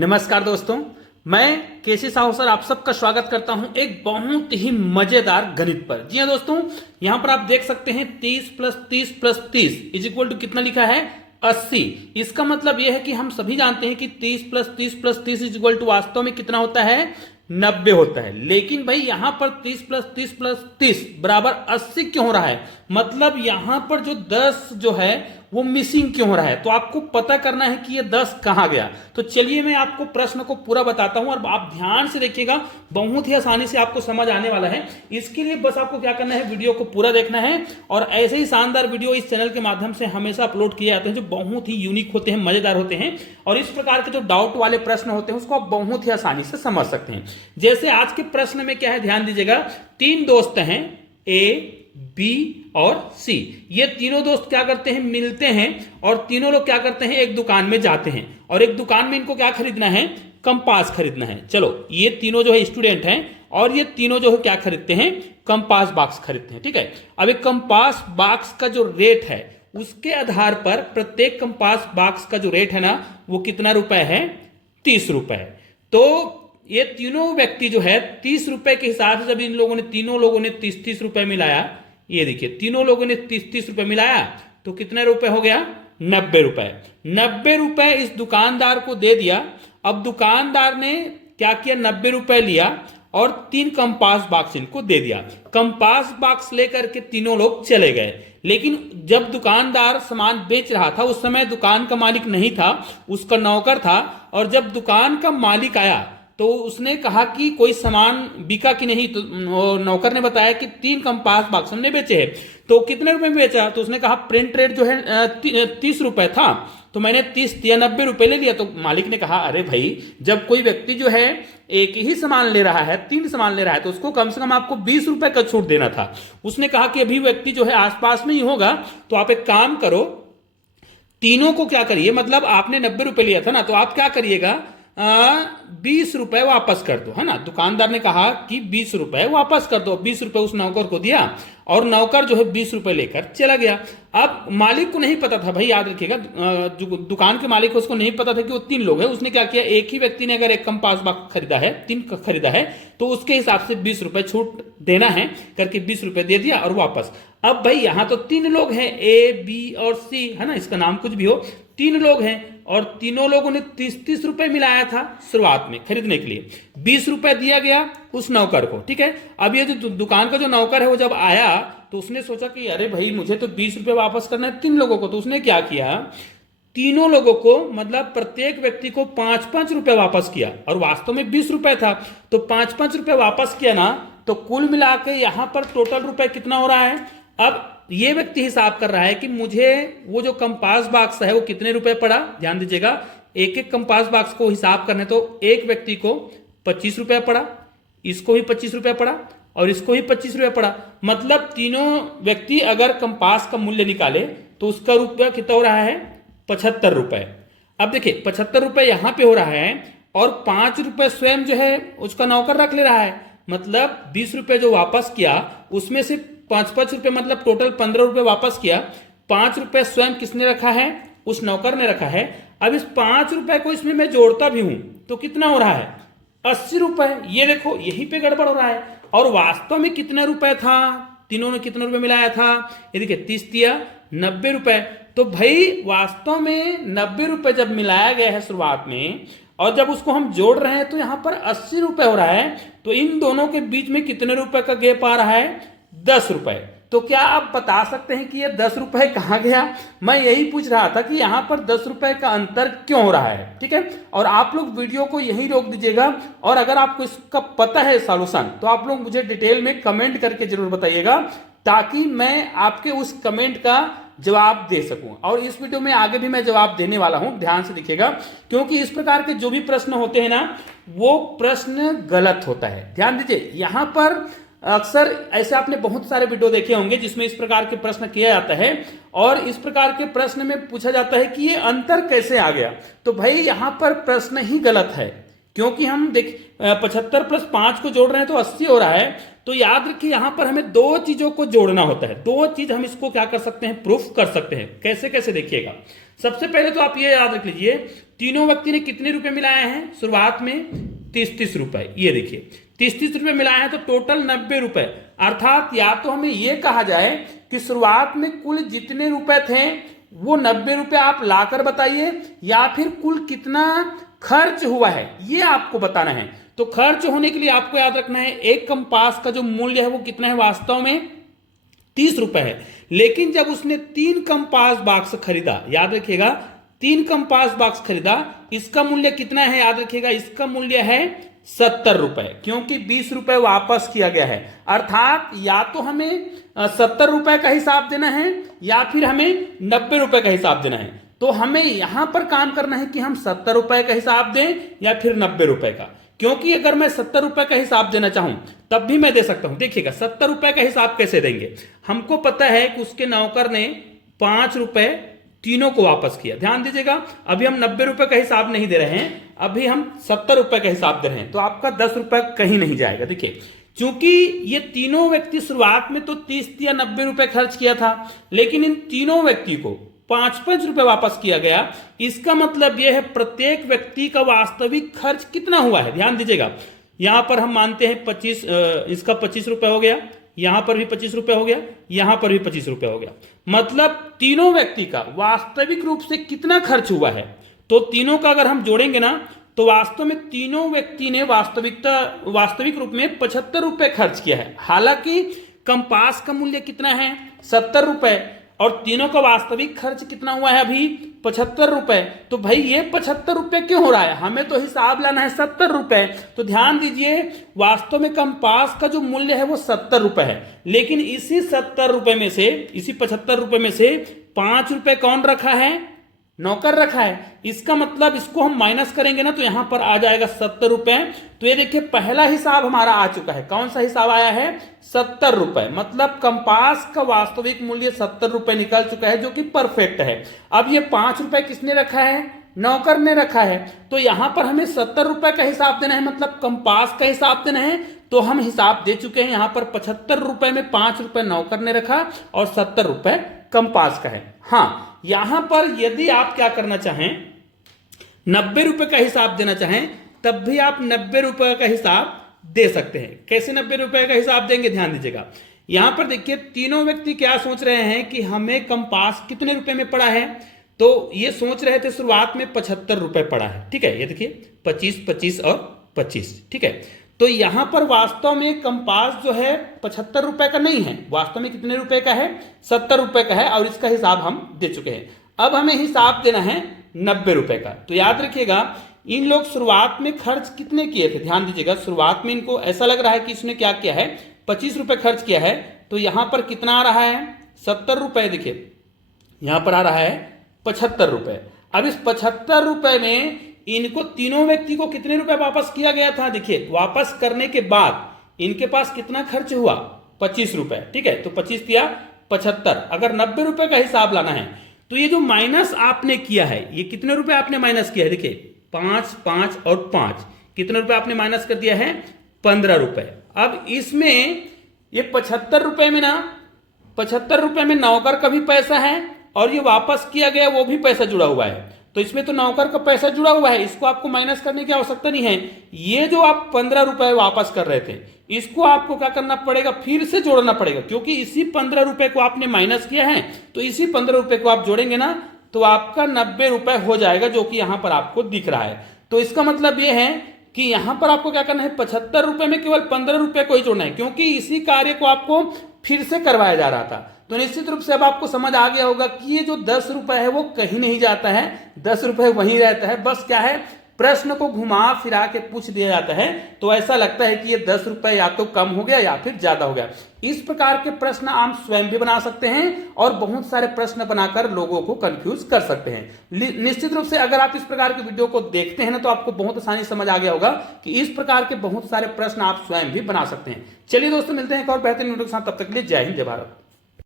नमस्कार दोस्तों, मैं केसी साहू सर आप सबका स्वागत करता हूं एक बहुत ही मजेदार गणित पर। जी हां दोस्तों, यहां पर आप देख सकते हैं 30 plus 30 plus 30 is equal to कितना लिखा है 80। इसका मतलब यह है कि हम सभी जानते हैं कि 30 plus 30 plus 30 is equal to वास्तव में कितना होता है 90 होता है। लेकिन भाई यहां पर 30 प्लस 30 प्लस 30 बराबर 80 क्यों हो रहा है? मतलब यहां पर जो 10 जो है वो मिसिंग क्यों हो रहा है? तो आपको पता करना है कि ये 10 कहां गया। तो चलिए मैं आपको प्रश्न को पूरा बताता हूं और आप ध्यान से देखिएगा, बहुत ही आसानी से आपको समझ आने वाला है। इसके लिए बस आपको क्या करना है, वीडियो को पूरा देखना है। और ऐसे ही शानदार वीडियो इस चैनल के माध्यम से हमेशा अपलोड किए जाते हैं जो बहुत ही यूनिक होते हैं, मजेदार होते हैं। और इस प्रकार के जो डाउट वाले प्रश्न होते हैं उसको आप बहुत ही आसानी से समझ सकते हैं। जैसे आज के प्रश्न में क्या है, ध्यान दीजिएगा। 3 दोस्त हैं, ए, बी और सी। ये तीनों दोस्त क्या करते हैं, मिलते हैं और तीनों लोग क्या करते हैं, एक दुकान में जाते हैं। और एक दुकान में इनको क्या खरीदना है, कंपास खरीदना है। चलो, ये तीनों जो है स्टूडेंट हैं और ये तीनों जो है क्या खरीदते हैं, कंपास बॉक्स खरीदते हैं। ठीक है, अब एक कंपास बॉक्स का जो रेट है उसके आधार पर प्रत्येक कंपास बॉक्स का जो रेट है ना वो कितना रुपए है, 30 रुपए। तो ये तीनों व्यक्ति जो है 30 रुपए के हिसाब से जब इन लोगों ने तीनों लोगों ने 30-30 रुपए मिलाया, ये देखिए तीनों लोगों ने 30-30 रुपए मिलाया तो कितने रुपए हो गया, 90 रुपए। 90 रुपए इस दुकानदार को दे दिया। अब दुकानदार ने क्या किया, 90 रुपए लिया और 3 कंपास बॉक्स इनको दे दिया। कंपास बॉक्स लेकर के तीनों लोग चले गए। लेकिन जब दुकानदार सामान बेच रहा था उस समय दुकान का मालिक नहीं था, उसका नौकर था। और जब दुकान का मालिक आया तो उसने कहा कि कोई सामान बिका कि नहीं, तो नौकर ने बताया कि 3 कंपास बॉक्स हमने बेचे हैं। तो कितने रुपए में बेचा? तो उसने कहा प्रिंट रेट जो है 30 रुपए था, तो मैंने 30 दिया, 90 रुपए ले लिया। तो मालिक ने कहा अरे भाई, जब कोई व्यक्ति जो है एक ही सामान ले रहा है, 3 सामान ले रहा है, तो उसको कम से कम आपको 20 रुपए का छूट देना था। उसने कहा कि अभी व्यक्ति जो है आसपास में ही होगा, तो आप एक काम करो, तीनों को क्या करिए, मतलब आपने 90 रुपए लिया था ना, तो आप क्या करिएगा, 20 रुपए वापस कर दो, है ना। दुकानदार ने कहा कि 20 रुपए वापस कर दो। 20 रुपए उस नौकर को दिया और नौकर जो है 20 रुपए लेकर चला गया। अब मालिक को नहीं पता था, भाई याद रखिएगा, जो दुकान के मालिक है उसको नहीं पता था कि वो 3 लोग हैं। उसने क्या किया, एक ही व्यक्ति ने अगर एक कंपास बॉक्स खरीदा है, 3 खरीदा है, तो उसके हिसाब से 20 रुपए छूट देना है करके 20 रुपए दे दिया और वापस। अब भाई यहां तो 3 लोग हैं, ए, बी और सी, है ना, इसका नाम कुछ भी हो, 3 लोग हैं और तीनों लोगों ने 30-30 रुपए मिलाया था शुरुआत में खरीदने के लिए। 20 रुपए दिया गया उस नौकर को। ठीक है, अब ये जो दुकान का जो नौकर है वो जब आया तो उसने सोचा कि अरे भाई मुझे तो 20 रुपए वापस करना है 3 लोगों को। तो उसने क्या किया, तीनों लोगों को, मतलब प्रत्येक व्यक्ति को 5-5 रुपए वापस किया। और वास्तव में 20 रुपए था, तो 5-5 रुपए वापस किया ना, तो कुल मिला के यहां पर टोटल रुपए कितना हो रहा है। अब ये व्यक्ति हिसाब कर रहा है कि मुझे वो जो कंपास बॉक्स है वो कितने रुपए पड़ा। ध्यान दीजिएगा, एक एक कंपास बॉक्स को हिसाब करने, तो एक व्यक्ति को 25 रुपया पड़ा, इसको भी 25 रुपया पड़ा और इसको भी 25 रुपया पड़ा। मतलब तीनों व्यक्ति अगर कंपास का मूल्य निकाले तो उसका रुपया कितना हो रहा है, 75 रुपए। अब देखिए 75 रुपए यहां पे हो रहा है और 5 रुपए स्वयं जो है उसका नौकर रख ले रहा है। मतलब 20 रुपए जो वापस किया उसमें से 5-5 रुपए, मतलब टोटल 15 रुपए वापस किया। 5 रुपए स्वयं किसने रखा है, उस नौकर ने रखा है। अब इस 5 रुपए को इसमें मैं जोड़ता भी हूं तो कितना हो रहा है, 80 रुपए। ये देखो यहीं पे गड़बड़ हो रहा है। और वास्तव में कितने रुपए था, तीनों ने कितने रुपए मिलाया था, ये देखिए 30 दिया, 90 रुपए। तो भाई वास्तव में 90 रुपए जब मिलाया गया है शुरुआत में और जब उसको हम जोड़ रहे हैं तो यहां पर 80 रुपए हो रहा है। तो इन दोनों के बीच में कितने रुपए का गैप आ रहा है, 10 रुपए। तो क्या आप बता सकते हैं कि ये 10 रुपए कहां गया? मैं यही पूछ रहा था कि यहां पर 10 रुपए का अंतर क्यों हो रहा है। ठीक है, और आप लोग वीडियो को यहीं रोक दीजिएगा और अगर आपको इसका पता है सॉल्यूशन तो आप लोग मुझे डिटेल में कमेंट करके जरूर बताइएगा, ताकि मैं आपके उस कमेंट का जवाब दे सकूं। और इस वीडियो में आगे भी मैं जवाब देने वाला हूं, ध्यान से देखिएगा, क्योंकि इस प्रकार के जो भी प्रश्न होते हैं ना वो प्रश्न गलत होता है। ध्यान दीजिए, यहां पर अक्सर ऐसे आपने बहुत सारे वीडियो देखे होंगे जिसमें इस प्रकार के प्रश्न किया जाता है और इस प्रकार के प्रश्न में पूछा जाता है कि ये अंतर कैसे आ गया। तो भाई यहां पर प्रश्न ही गलत है, क्योंकि हम देख 75 प्लस 5 को जोड़ रहे हैं तो 80 हो रहा है। तो याद रखिए यहां पर हमें दो चीजों को जोड़ना होता है, दो चीज हम इसको क्या कर सकते हैं, प्रूफ कर सकते हैं। कैसे कैसे देखिएगा। सबसे पहले तो आप ये याद रख लीजिए, तीनों व्यक्ति ने कितने रुपए मिलाए हैं शुरुआत में, 30-30 रुपए। ये देखिए 30-30 रुपए मिलाए हैं तो टोटल 90 रुपए। अर्थात या तो हमें यह कहा जाए कि शुरुआत में कुल जितने रुपए थे वो 90 रुपए आप लाकर बताइए, या फिर कुल कितना खर्च हुआ है ये आपको बताना है। तो खर्च होने के लिए आपको याद रखना है एक कंपास का जो मूल्य है वो कितना है, वास्तव में 30 रुपए है। लेकिन जब उसने 3 कंपास बॉक्स खरीदा, याद रखिएगा 3 कंपास बॉक्स खरीदा, इसका मूल्य कितना है, याद रखिएगा इसका मूल्य है 70 रुपए, क्योंकि 20 रुपए वापस किया गया है। अर्थात या तो हमें 70 रुपए का हिसाब देना है या फिर हमें 90 रुपए का हिसाब देना है। तो हमें यहां पर काम करना है कि हम 70 रुपए का हिसाब दें या फिर 90 रुपए का, क्योंकि अगर मैं 70 रुपए का हिसाब देना चाहूं तब भी मैं दे सकता हूं। देखिएगा 70 रुपए का हिसाब कैसे देंगे, हमको पता है कि उसके नौकर ने 5 रुपए तीनों को वापस किया। ध्यान दीजिएगा अभी हम 90 रुपए का हिसाब नहीं दे रहे हैं, अभी हम 70 रुपए का हिसाब दे रहे हैं, तो आपका 10 रुपए कहीं नहीं जाएगा। देखिए क्योंकि ये तीनों व्यक्ति शुरुआत में तो 30 या 90 रुपए खर्च किया था, लेकिन इन तीनों व्यक्ति को 5-5 रुपए वापस किया गया। इसका मतलब यह है प्रत्येक व्यक्ति का वास्तविक खर्च कितना हुआ है। ध्यान दीजिएगा यहां पर हम मानते हैं 25, इसका 25 रुपए हो गया, यहां पर भी 25 रुपए हो गया, यहां पर भी 25 रुपए हो गया। मतलब तीनों व्यक्ति का वास्तविक रूप से कितना खर्च हुआ है, तो तीनों का अगर हम जोड़ेंगे ना तो वास्तव में तीनों व्यक्ति ने वास्तविक रूप में 75 रुपए खर्च किया है। हालांकि कंपास का मूल्य कितना है, 70 रुपए, और तीनों का वास्तविक खर्च कितना हुआ है अभी, 75 रुपए। तो भाई ये 75 रुपए क्यों हो रहा है, हमें तो हिसाब लाना है 70 रुपए। तो ध्यान दीजिए वास्तव में कंपास का जो मूल्य है वो 70 रुपए है, लेकिन इसी 70 रुपए में से, इसी 75 रुपए में से 5 रुपए कौन रखा है, नौकर रखा है। इसका मतलब इसको हम माइनस करेंगे ना तो यहां पर आ जाएगा 70 रुपए। तो ये देखिए पहला हिसाब हमारा आ चुका है, कौन सा हिसाब आया है, 70 रुपए। मतलब कंपास का वास्तविक मूल्य 70 रुपए निकल चुका है, जो कि परफेक्ट है। अब ये 5 रुपए किसने रखा है, नौकर ने रखा है। तो यहां पर हमें 70 रुपए का हिसाब देना है, मतलब कंपास का हिसाब देना है। तो हम हिसाब दे चुके हैं, यहां पर 75 रुपए में 5 रुपए नौकर ने रखा और 70 रुपए कंपास का है। हाँ यहां पर यदि आप क्या करना चाहें, 90 रुपए का हिसाब देना चाहें, तब भी आप 90 रुपए का हिसाब दे सकते हैं। कैसे 90 रुपए का हिसाब देंगे, ध्यान दीजिएगा। यहां पर देखिए तीनों व्यक्ति क्या सोच रहे हैं कि हमें कंपास कितने रुपए में पड़ा है, तो ये सोच रहे थे शुरुआत में 75 रुपए पड़ा है। ठीक है, ये देखिए 25, 25 और 25। ठीक है, तो यहां पर वास्तव में कंपास जो है 75 रुपए का नहीं है, वास्तव में कितने रुपए का है, 70 रुपए का है, और इसका हिसाब हम दे चुके हैं। अब हमें हिसाब देना है 90 रुपए का। तो याद रखिएगा इन लोग शुरुआत में खर्च कितने किए थे, ध्यान दीजिएगा शुरुआत में इनको ऐसा लग रहा है कि इसने क्या किया है, 25 रुपए खर्च किया है। तो यहां पर कितना आ रहा है, 70 रुपए। देखिए यहां पर आ रहा है 75 रुपए। अब इस 75 रुपए में इनको तीनों व्यक्ति को कितने रुपए वापस किया गया था, देखिए वापस करने के बाद इनके पास कितना खर्च हुआ, 25 रुपए। ठीक है, तो 25 या 75। अगर 90 रुपए का हिसाब लाना है तो ये जो माइनस आपने किया है, ये कितने रुपए आपने माइनस किया है, देखिए 5, 5 और 5, कितने रुपए आपने माइनस कर दिया है, 15 रुपए। अब इसमें ये 75 रुपए में ना, 75 रुपए में नौकर का भी पैसा है और ये वापस किया गया वो भी पैसा जुड़ा हुआ है। तो इसमें तो नौकर का पैसा जुड़ा हुआ है, इसको आपको माइनस करने की आवश्यकता नहीं है। ये जो आप 15 रुपए वापस कर रहे थे, इसको आपको क्या करना पड़ेगा, फिर से जोड़ना पड़ेगा, क्योंकि इसी 15 रुपए को आपने माइनस किया है। तो इसी 15 रुपए को आप जोड़ेंगे ना तो आपका 90 रुपए हो जाएगा, जो कि यहां पर आपको दिख रहा है। तो इसका मतलब यह है कि यहां पर आपको क्या करना है, 75 रुपए में केवल 15 रुपए को ही जोड़ना है, क्योंकि इसी कार्य को आपको फिर से करवाया जा रहा था। तो निश्चित रूप से अब आपको समझ आ गया होगा कि ये जो 10 रुपए है वो कहीं नहीं जाता है, 10 रुपए वहीं रहता है। बस क्या है, प्रश्न को घुमा फिरा के पूछ दिया जाता है, तो ऐसा लगता है कि ये 10 रुपए या तो कम हो गया या फिर ज्यादा हो गया। इस प्रकार के प्रश्न आप स्वयं भी बना सकते हैं और बहुत सारे प्रश्न बनाकर लोगों को कंफ्यूज कर सकते हैं। निश्चित रूप से अगर आप इस प्रकार के वीडियो को देखते हैं ना, तो आपको बहुत आसानी समझ आ गया होगा कि इस प्रकार के बहुत सारे प्रश्न आप स्वयं भी बना सकते हैं। चलिए दोस्तों, मिलते हैं एक और बेहतरीन वीडियो के साथ, तब तक के लिए जय हिंद, जय भारत।